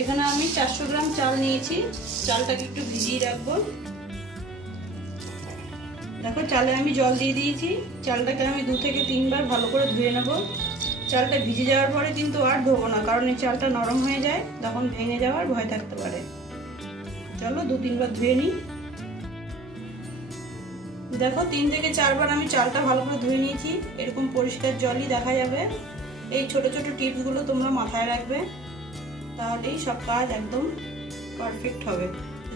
এখানে আমি 400 গ্রাম চাল নিয়েছি, চালটাকে একটু ভিজিয়ে রাখবো। দেখো চালে আমি জল দিয়ে দিয়েছি, চালটাকে আমি 2 থেকে 3 বার ভালো করে ধুয়ে নেব। চালটা ভিজে যাওয়ার পরে কিন্তু আর ধোবো না, কারণ এই চালটা নরম হয়ে যায়, তখন ভেঙে যাওয়ার ভয় থাকতে পারে। চলো 2-3 বার ধুয়ে নিই। দেখো 3 থেকে 4 বার আমি চালটা ভালো করে ধুয়ে নিয়েছি, এরকম পরিষ্কার জলই দেখা যাবে। এই ছোট ছোট টিপসগুলো তোমরা মাথায় রাখবে, তাহলেই সব কাজ একদম পারফেক্ট হবে।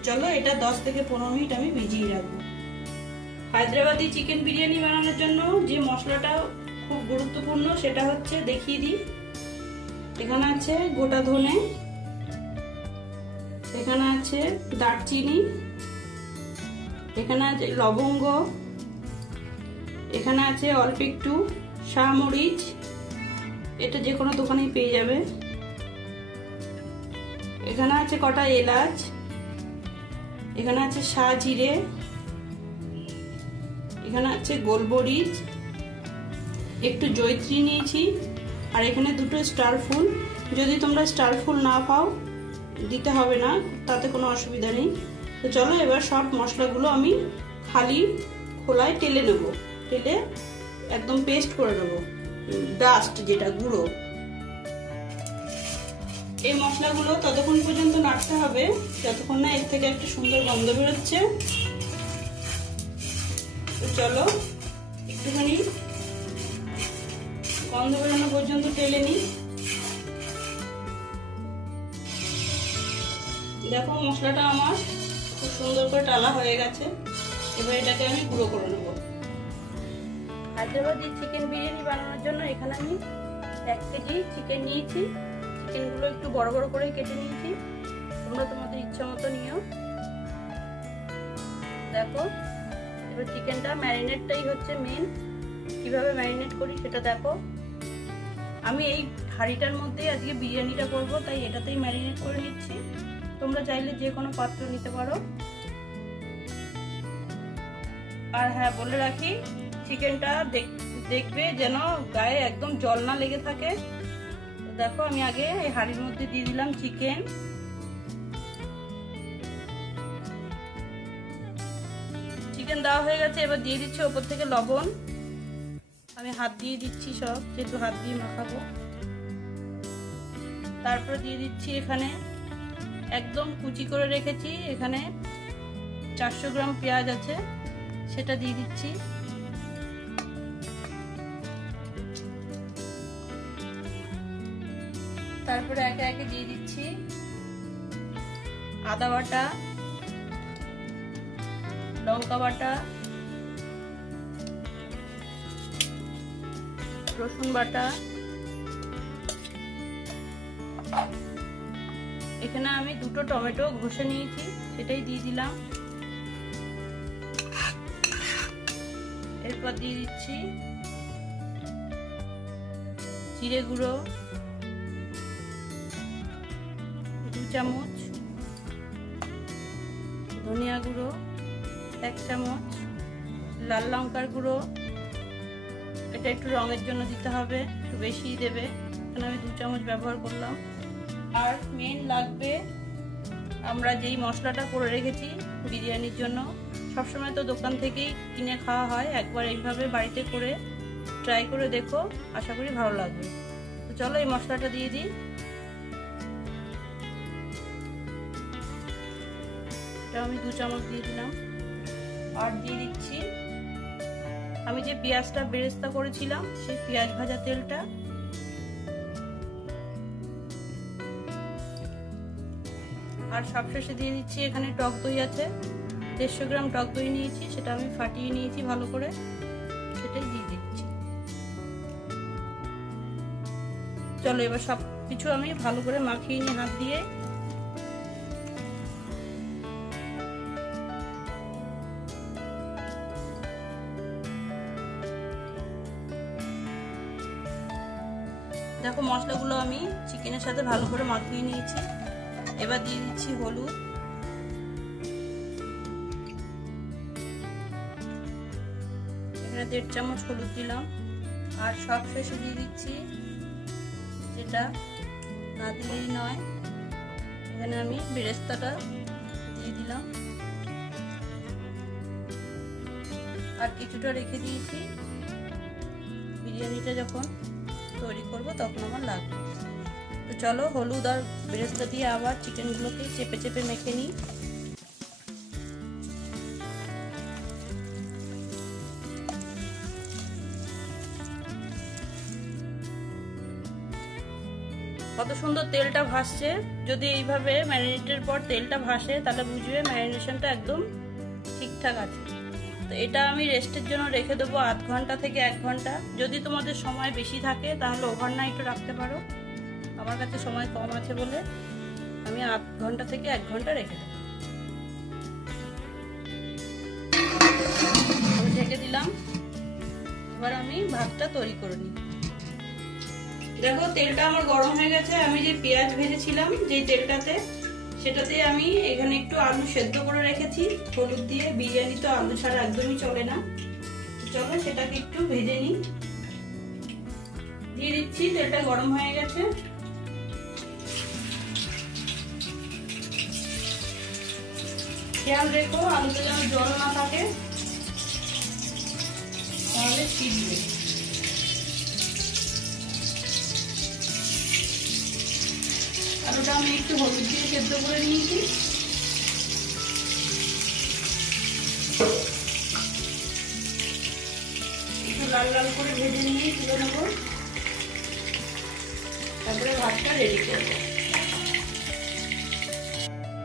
চলো এটা 10 থেকে 15 মিনিট আমি ভিজিয়ে রাখবো। হায়দ্রাবাদি চিকেন বিরিয়ানি বানানোর জন্য যে মশলাটা খুব গুরুত্বপূর্ণ সেটা হচ্ছে, দেখিয়ে দিই। এখানে আছে গোটা ধনে, এখানে আছে দারচিনি, এখানে আছে লবঙ্গ, এখানে আছে অল্প একটু শাহমরিচ, এটা যে কোনো দোকানেই পেয়ে যাবে। এখানে আছে কটা এলাচ, এখানে আছে শাহজিরে, এখানে আছে গোলমরিচ, একটু জয়িত্রী নিয়েছি, আর এখানে দুটো স্টার ফুল। যদি তোমরা স্টার ফুল না পাও দিতে হবে না, তাতে কোনো অসুবিধা নেই। তো চলো এবার সব মশলাগুলো আমি খালি খোলায় টেলে নেব, টেলে একদম পেস্ট করে নেব, ডাস্ট যেটা গুঁড়ো। এই মশলাগুলো ততক্ষণ পর্যন্ত নাড়তে হবে যতক্ষণ না এর থেকে একটা সুন্দর গন্ধ বেরোচ্ছে। তো চলো একটুখানি গন্ধ বেরোনো পর্যন্ত টেলে নিই। দেখো মশলাটা আমার খুব সুন্দর করে টালা হয়ে গেছে, এবার এটাকে আমি গুঁড়ো করে নেব। হায়দ্রাবাদি চিকেন বিরিয়ানি বানানোর জন্য এখানে আমি 1 কেজি চিকেন নিয়েছি। চিকেনগুলো একটু বড় বড় করে কেটে নিয়েছি, তোমরা তোমাদের ইচ্ছা মতো নিও। দেখো এবার চিকেনটা ম্যারিনেটটাই হচ্ছে মেন, কিভাবে ম্যারিনেট করি সেটা দেখো। আমি এই হাঁড়িটার মধ্যেই আজকে বিরিয়ানিটা করব, তাই এটাতেই ম্যারিনেট করে নিচ্ছি। তোমরা চাইলে যে কোনো পাত্র নিতে পারো। আর হ্যাঁ বলে রাখি, চিকেনটা দেখবে যেন গায়ে একদম জল না লেগে থাকে। দেখো আমি আগে এই হাঁড়ির মধ্যে দিয়ে দিলাম চিকেন, চিকেন দেওয়া হয়ে গেছে। এবার দিয়ে দিচ্ছি ওপর থেকে লবণ, আমি হাত দিয়ে দিচ্ছি সব, যেহেতু হাত দিয়ে মাখাবো। তারপর দিয়ে দিচ্ছি এখানে একদম কুচি করে রেখেছি, এখানে 400 গ্রাম পেঁয়াজ আছে, সেটা দিয়ে দিচ্ছি। তারপরে একে একে দিয়ে দিচ্ছি আদা বাটা, লঙ্কা বাটা, রসুন বাটা। এখানে আমি 2টো টমেটো ঘষে নিয়েছি, সেটাই দিয়ে দিলাম। এরপর দিয়ে দিচ্ছি জিরে গুঁড়ো 2 চামচ, ধনিয়া গুঁড়ো 1 চামচ, লাল লঙ্কার গুঁড়ো, এটা একটু রঙের জন্য দিতে হবে, একটু বেশিই দেবে, এখানে আমি 2 চামচ ব্যবহার করলাম। আর মেন লাগবে, আমরা যেই মশলাটা করে রেখেছি বিরিয়ানির জন্য, সবসময় তো দোকান থেকেই কিনে খাওয়া হয়, একবার এইভাবে বাড়িতে করে ট্রাই করে দেখো, আশা করি ভালো লাগবে। তো চলো এই মশলাটা দিয়ে দিই। এটা আমি 2 চামচ দিয়ে দিলাম। আর দিয়ে দিচ্ছি আমি যে পেঁয়াজটা বেরেস্তা করেছিলাম, সেই পেঁয়াজ ভাজা তেলটা। আর সবশেষে দিয়ে দিচ্ছি এখানে টক দই আছে, 150 গ্রাম টক দই নিয়েছি, সেটা আমি ফাটিয়ে নিয়েছি ভালো করে, সেটাই দিয়ে দিচ্ছি। চলো এবার সব কিছু আমি ভালো করে মাখিয়ে নিই হাত দিয়ে। দেখো মশলাগুলো আমি চিকেনের সাথে ভালো করে মাখিয়ে নিয়েছি। এবার দিয়ে দিচ্ছি হলুদ, এখানে 1.5 চামচ হলুদ দিলাম। আর সব শেষে দিয়ে দিচ্ছি, যেটা না দিলেই নয়, এখানে আমি বেরেস্তাটা দিয়ে দিলাম, আর কিছুটা রেখে দিয়েছি, বিরিয়ানিটা যখন তৈরি করব তখন আমার লাগবে। তো চলো হলুদ আর বেরেস্তা দিয়ে আবার চিকেনগুলোকে চেপে চেপে মেখে নিই। কত সুন্দর তেলটা ভাসছে। যদি এইভাবে ম্যারিনেটের পর তেলটা ভাসে তাহলে বুঝবে ম্যারিনেশনটা একদম ঠিকঠাক আছে। তো এটা আমি রেস্টের জন্য রেখে দেবো আধ ঘন্টা থেকে 1 ঘন্টা। যদি তোমাদের সময় বেশি থাকে তাহলে ওভারনাইটও রাখতে পারো। আমার কাছে সময় কম আছে বলে আমি আধ ঘন্টা থেকে 1 ঘন্টা রেখে দেবো। আমি ঢেকে দিলাম। এবার আমি ভাতটা তৈরি করে নিই। দেখো তেলটা আমার গরম হয়ে গেছে। আমি যে পেঁয়াজ ভেজেছিলাম যে তেলটাতে, সেটাতে আমি এখানে একটু আলু সেদ্ধ করে রেখেছি হলুদ দিয়ে। বিরিয়ানি তো আলু ছাড়া একদমই চলে না। চলো সেটাকে একটু ভেজে নিই। দিয়ে দিচ্ছি, তেলটা গরম হয়ে গেছে। খেয়াল রেখো আলুতে যেন জল না থাকে, তাহলে ছিটবে। আলুটা আমি একটু হলুদ দিয়ে সেদ্ধ করে নিয়েছি। একটু লাল লাল করে ভেজে নিয়ে তুলে নেব, তারপরে ভাতটা রেডি করব।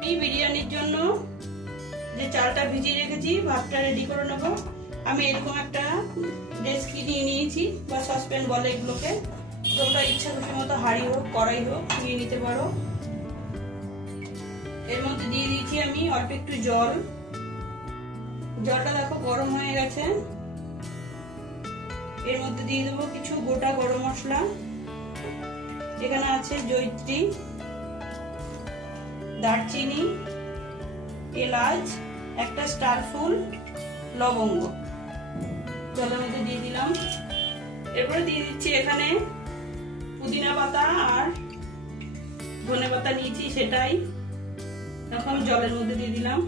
এই বিরিয়ানির জন্য যে চালটা ভিজিয়ে রেখেছি ভাতটা রেডি করে নেব। আমি এরকম একটা ডেচকি নিয়ে নিয়েছি, বা সসপ্যান বলে এগুলোকে। তোমরা ইচ্ছা খুশি মতো হাঁড়ি হোক কড়াই হোক নিয়ে নিতে পারো। এর মধ্যে দিয়ে দিয়েছি আমি অল্প একটু জল। জলটা দেখো গরম হয়ে গেছে। এর মধ্যে দিয়ে দেবো কিছু গোটা গরম মশলা। এখানে আছে জয়িত্রী, দারচিনি, এলাচ, একটা স্টার ফুল, লবঙ্গ জলের মধ্যে দিয়ে দিলাম। এরপরে দিয়ে দিচ্ছি এখানে পুদিনা পাতা আর ধনে পাতা নিয়েছি, সেটাই এখন জলের মধ্যে দিয়ে দিলাম।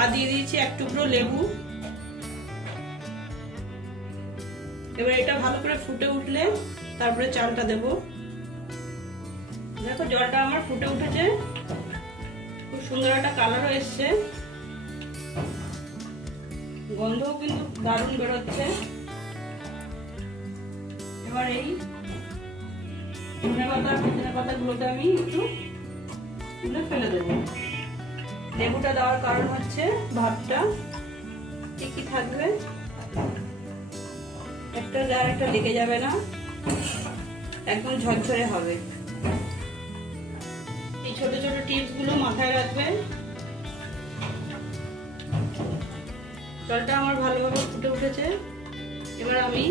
আর দিয়ে দিয়েছি 1 টুকরো লেবু। এবার এটা ভালো করে ফুটে উঠলে তারপরে চালটা দেব। দেখো জলটা আমার ফুটে উঠেছে, খুব সুন্দর একটা কালারও এসছে, গন্ধও কিন্তু দারুণ বেরোচ্ছে। এবার এই ধনে পাতা পুদিনা পাতাগুলোকে আমি একটু তুলে ফেলে দেবো। লেবুটা দেওয়ার কারণ হচ্ছে ভাতটা ঠিকই থাকবে, একটা আর একটা লেগে যাবে না, একদম ঝরঝরে হবে। এই ছোট ছোট টিপস গুলো মাথায় রাখবেন। জলটা আমার ভালোভাবে ফুটে উঠেছে। এবার আমি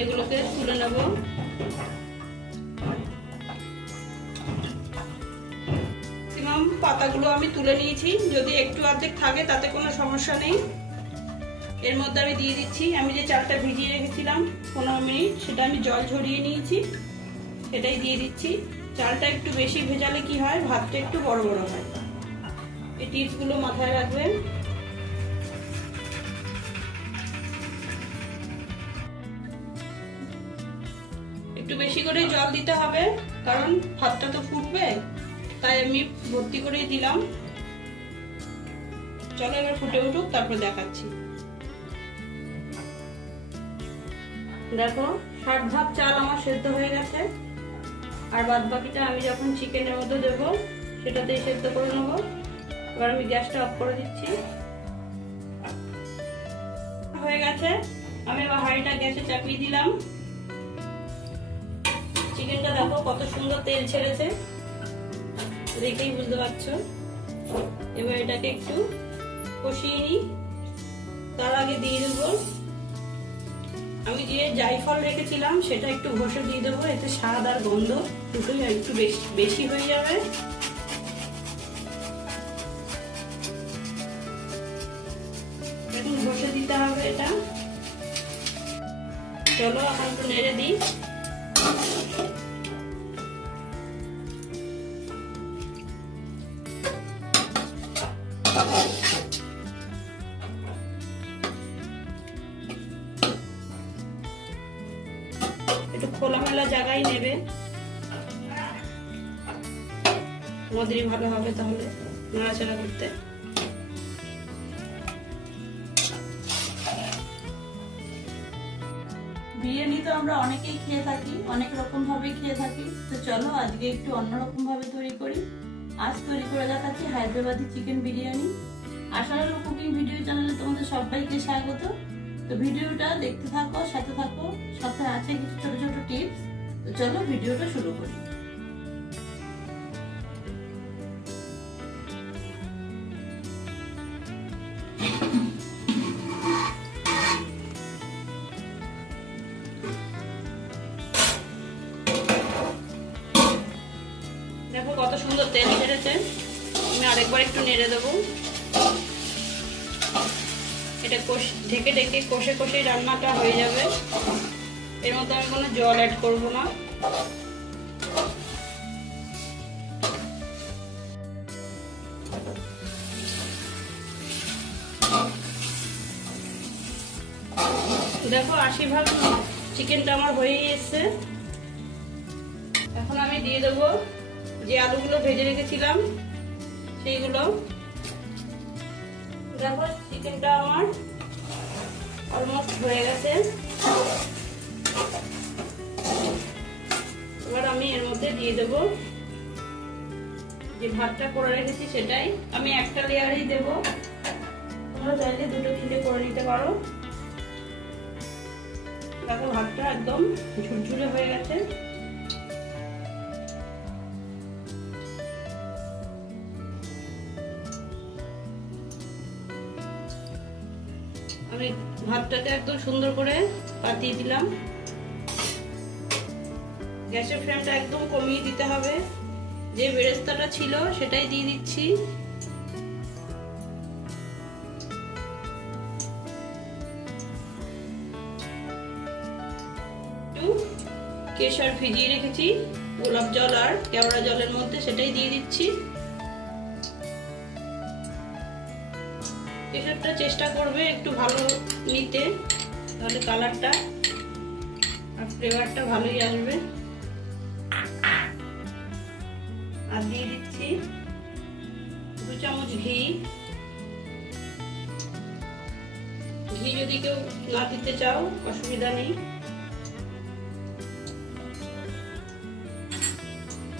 এগুলোকে তুলে নেব। ম্যাক্সিমাম পাতাগুলো আমি তুলে নিয়েছি, যদি একটু অর্ধেক থাকে তাতে কোনো সমস্যা নেই। এর মধ্যে আমি দিয়ে দিচ্ছি আমি যে চালটা ভিজিয়ে রেখেছিলাম 15 মিনিট, সেটা আমি জল ঝরিয়ে নিয়েছি, সেটাই দিয়ে দিচ্ছি। চালটা একটু বেশি ভেজালে কি হয়, ভাতটা একটু বড় বড় হয়। এই টিপস গুলো মাথায় রাখবেন। একটু বেশি করে জল দিতে হবে, কারণ ভাতটা তো ফুটবে, তাই আমি ভর্তি করেই দিলাম। চলো এবার ফুটে উঠুক, তারপর দেখাচ্ছি। দেখো 60 ভাগ চাল আমার সেদ্ধ হয়ে গেছে, আর বাদ বাকিটা আমি যখন চিকেনের মধ্যে দেবো সেটাতেই সেদ্ধ করে নেব। এবার আমি গ্যাসটা অফ করে দিচ্ছি। হয়ে গেছে, আমি এবার হাঁড়িটা গ্যাসে চাপিয়ে দিলাম। চিকেনটা দেখো কত সুন্দর তেল ছেড়েছে, দেখেই বুঝতে পারছো। এবার এটাকে একটু কষিয়ে নিই। তার আগে দিয়ে দেবো আমি যে জায়ফল রেখেছিলাম, সেটা একটু ঘষে দিয়ে দেবো, এতে স্বাদ আর গন্ধ দুটোই একটু বেশি হয়ে যাবে। এখন ঘষে দিতে হবে এটা। চলো এখন একটু নেড়ে দিই। একটু খোলামেলা জায়গায় নেবে, আমাদেরই ভালো হবে তাহলে নাড়াচাড়া করতে। বিরিয়ানি তো আমরা অনেকেই খেয়ে থাকি, অনেক রকম ভাবে খেয়ে থাকি। তো চলো আজকে একটু অন্যরকম ভাবে তৈরি করি। আজ তৈরি করে দেখাচ্ছি হায়দ্রাবাদি চিকেন বিরিয়ানি। আশার কুকিং ভিডিও চ্যানেলে তোমাদের সবাইকে স্বাগত। তো ভিডিওটা দেখতে থাকো, সাথে থাকো, সাথে আছে কিছু ছোট ছোট টিপস। তো চলো ভিডিওটা শুরু করি। দেখো কত সুন্দর তেল ছেড়েছে। আমি আরেকবার একটু নেড়ে দেবো। এটা ঢেকে ঢেকে কষে কষে রান্নাটা হয়ে যাবে। এর মধ্যে আমি কোনো জল অ্যাড করবো না। দেখো 80% চিকেনটা আমার হয়ে এসছে। এখন আমি দিয়ে দেবো যে আলুগুলো ভেজে রেখেছিলাম সেইগুলো। দেখো চিকেনটা আমার অলমোস্ট হয়ে গেছে। এবার আমি এর মধ্যে দিয়ে দেবো যে ভাতটা করে রেখেছি সেটাই। আমি একটা লেয়ারই দেবো, তোমরা চাইলে দুটো তিনটে করে নিতে পারো। দেখো ভাতটা একদম ঝুরঝুরে হয়ে গেছে। আমি ভাতটাকে একদম সুন্দর করে পাতিয়ে দিলাম। গ্যাসের ফ্লেমটা একদম কমিয়ে দিতে হবে। যে বেরেস্তাটা ছিল সেটাই দিয়ে দিচ্ছি। কেশর ভিজিয়ে রেখেছি গোলাপ জল আর কেওড়া জলের মধ্যে, সেটাই দিয়ে দিচ্ছি। কেশরটা চেষ্টা করবে একটু ভালো নিতে, তাহলে কালারটা আর ফ্লেভারটা ভালোই আসবে। আর দিয়ে দিচ্ছি 2 চামচ ঘি। ঘি যদি কেউ না দিতে চাও অসুবিধা নেই।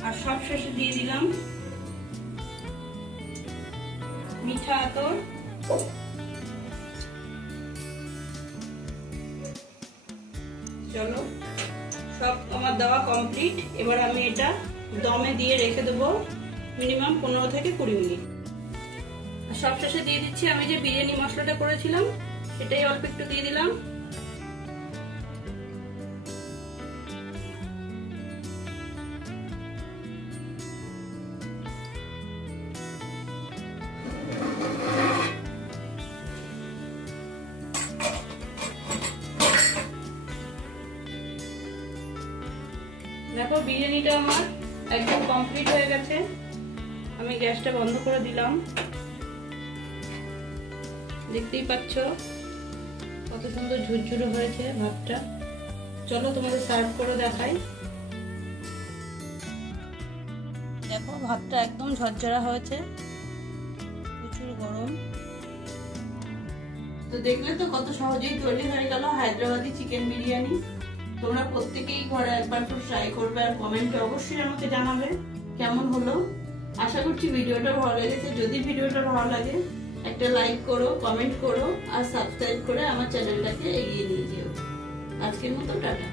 আর সব শেষে দিয়ে দিলাম মিঠা আতর। চলো সব আমার দেওয়া কমপ্লিট। এবার আমি এটা দমে দিয়ে রেখে দেবো মিনিমাম 15 থেকে 20 মিনিট। আর সব শেষে দিয়ে দিচ্ছি আমি যে বিরিয়ানি মশলাটা করেছিলাম সেটাই অল্প একটু দিয়ে দিলাম। দেখো বিরিয়ানিটা আমার একদম কমপ্লিট হয়ে গেছে। আমি গ্যাসটা বন্ধ করে দিলাম। দেখতেই পাচ্ছ কত সুন্দর ঝুরঝুরে হয়েছে ভাতটা। চলো তোমাদের সার্ভ করে দেখাই। দেখো ভাতটা একদম ঝরঝরা হয়েছে, প্রচুর গরম। তো দেখলে তো কত সহজেই তৈরি হয়ে গেল হায়দ্রাবাদি চিকেন বিরিয়ানি। তোমরা প্রত্যেকেই ঘরে একবার তো ট্রাই করবে আর কমেন্টে অবশ্যই আমাকে জানাবে কেমন হলো। আশা করছি ভিডিওটা ভালো লেগেছে। যদি ভিডিওটা ভালো লাগে একটা লাইক করো, কমেন্ট করো আর সাবস্ক্রাইব করে আমার চ্যানেলটাকে এগিয়ে নিয়ে যেও। আজকের মতো টাটা।